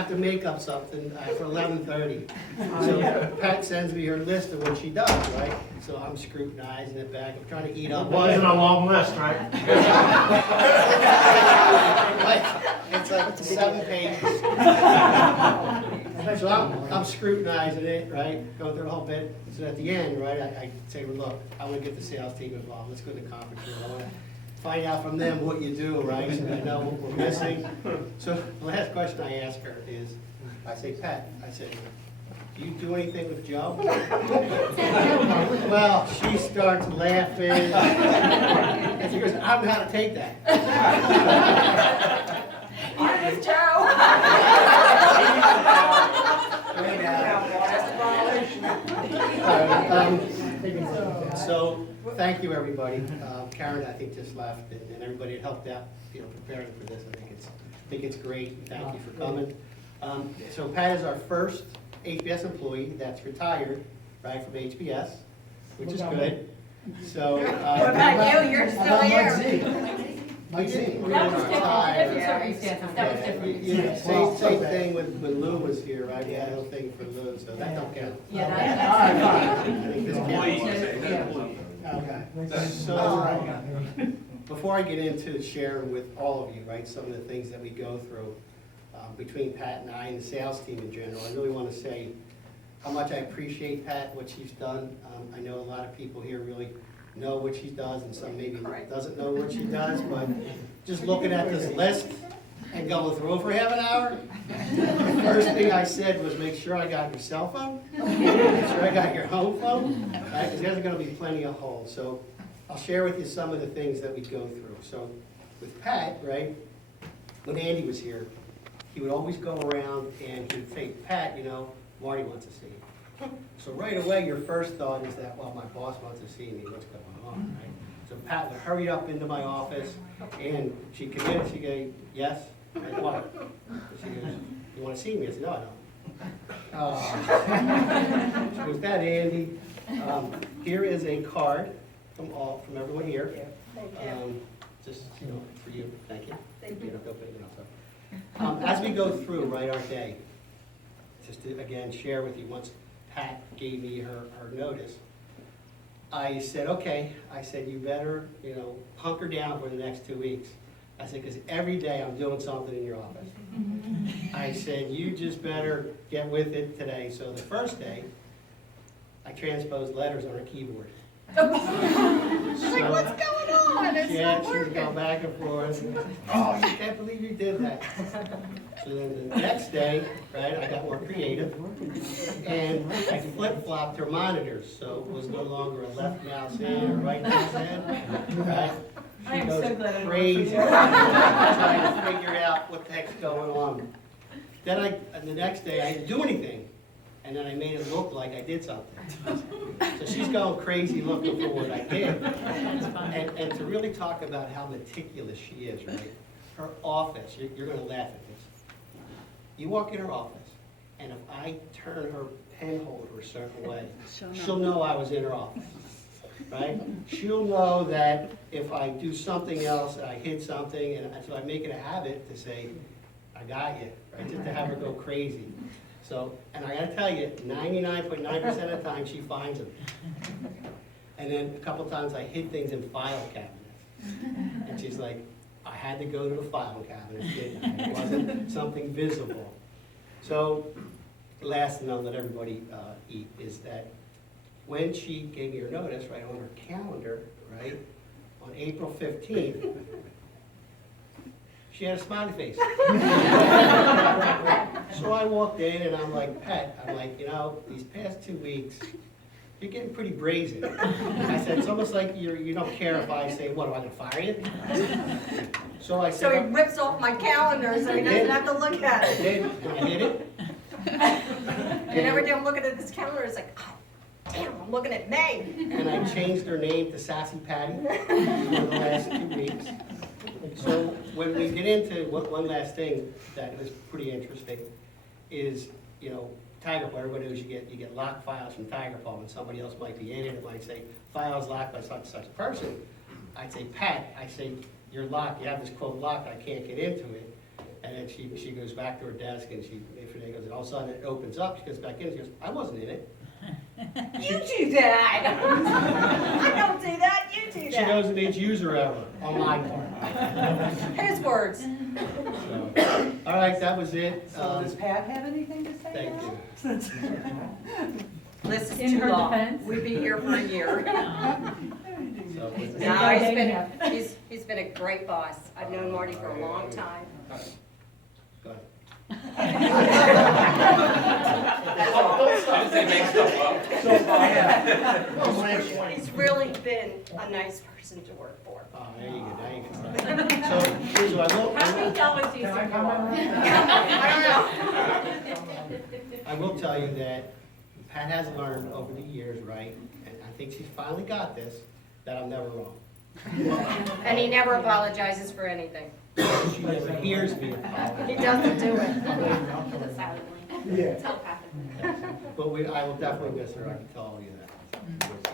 have to make up something for 11:30. So Pat sends me her list of what she does, right? So I'm scrutinizing it back, I'm trying to eat up. It wasn't a long list, right? It's like 7 pages. So I'm scrutinizing it, right, going through the whole bit. So at the end, right, I say, well, look, I want to get the sales team involved, let's go to the conference room. I want to find out from them what you do, right, so I know what we're missing. So the last question I ask her is, I say, Pat, I said, do you do anything with Joe? Well, she starts laughing, and she goes, I don't know how to take that. Here's Joe. So, thank you, everybody. Karen, I think, just left, and everybody that helped out, preparing for this. I think it's great. Thank you for coming. So Pat is our first HBS employee that's retired, right, from HBS, which is good. So. What about you? You're still here. Mike Z. That was different circumstances, that was different. Yeah, same thing when Lou was here, right? We had a little thing for Lou, so that don't count. Yeah, I think this counts. Okay. So, before I get into sharing with all of you, right, some of the things that we go through between Pat and I and the sales team in general, I really want to say how much I appreciate Pat, what she's done. I know a lot of people here really know what she does, and some maybe doesn't know what she does, but just looking at this list and going through it for half an hour, the first thing I said was make sure I got your cell phone, make sure I got your home phone, right, because there's going to be plenty of holes. So I'll share with you some of the things that we go through. So with Pat, right, when Andy was here, he would always go around and he'd say, Pat, Marty wants to see you. So right away, your first thought is that, well, my boss wants to see me, what's going on, right? So Pat would hurry up into my office, and she'd come in, she'd go, yes? I said, what? She goes, you want to see me? I said, no, I don't. She goes, That Andy, here is a card from everyone here. Just, for you, thank you. Thank you. As we go through, right, our day, just to, again, share with you, once Pat gave me her notice, I said, okay, you better, hunker down for the next 2 weeks. I said, because every day I'm doing something in your office. I said, you just better get with it today. So the first day, I transposed letters on her keyboard. Like, what's going on? It's Yeah, not she was working. going back and forth. Oh, I can't believe you did that. So then the next day, right, I got more creative, and I flip-flopped her monitors, so it was no longer a left mouse in or right mouse in, right? I am so glad I don't work for Crazy, you. trying to figure out what the heck's going on. Then the next day, I didn't do anything, and then I made it look like I did something. So she's going crazy looking for what I did. And to really talk about how meticulous she is, right? Her office, you're going to laugh at this. You walk in her office, and if I turn her pen holder a certain way, she'll know I was in her office, right? She'll know that if I do something else, I hit something, and so I make it a habit to say, I got you, right? Just to have her go crazy. So, and I gotta tell you, 99.9% of the time, she finds them. And then a couple times I hid things in file cabinets. And she's like, I had to go to the file cabinet, didn't I? It wasn't something visible. So, last, and I'll let everybody eat, is that when she gave me her notice, right, on her calendar, right, on April 15th, she had a smiley face. So I walked in and I'm like, Pat, these past 2 weeks, you're getting pretty brazen. I said, it's almost like you don't care if I say, what, am I gonna fire you? So I So said, he rips off my calendar so he doesn't have to look at I it. did, I hit it. And every day I'm looking at this calendar, it's like, oh, damn, I'm looking at May. And I changed her name to Sassy Patty for the last 2 weeks. So when we get into one last thing that is pretty interesting is, Tiger, everybody knows you get locked files from Tiger Palm, and somebody else might be in it. It might say files locked by such and such a person. I'd say, Pat, you're locked. You have this quote locked. I can't get into it. And then she goes back to her desk and if it goes, and all of a sudden it opens up, she goes back in, she goes, I wasn't in it. You do that. I don't do that, you do She that. knows the biggest user ever on my part. His words. So, all right, that was it. So does Pat have anything to say Thank now? you. This is In too her long. defense. We'd be here for a year. So, No, he's been a great boss. I've known Marty for a long time. go ahead. He's really been a nice person to work for. Oh, there you go, there you go. So I will. How many dollars do you Can I think? comment? I don't know. I will tell you that Pat has learned over the years, right, and I think she's finally got this, that I'm never wrong. And he never apologizes for anything. She never hears me He apologize. doesn't do it. Yeah. But I will definitely miss her, I can tell you that.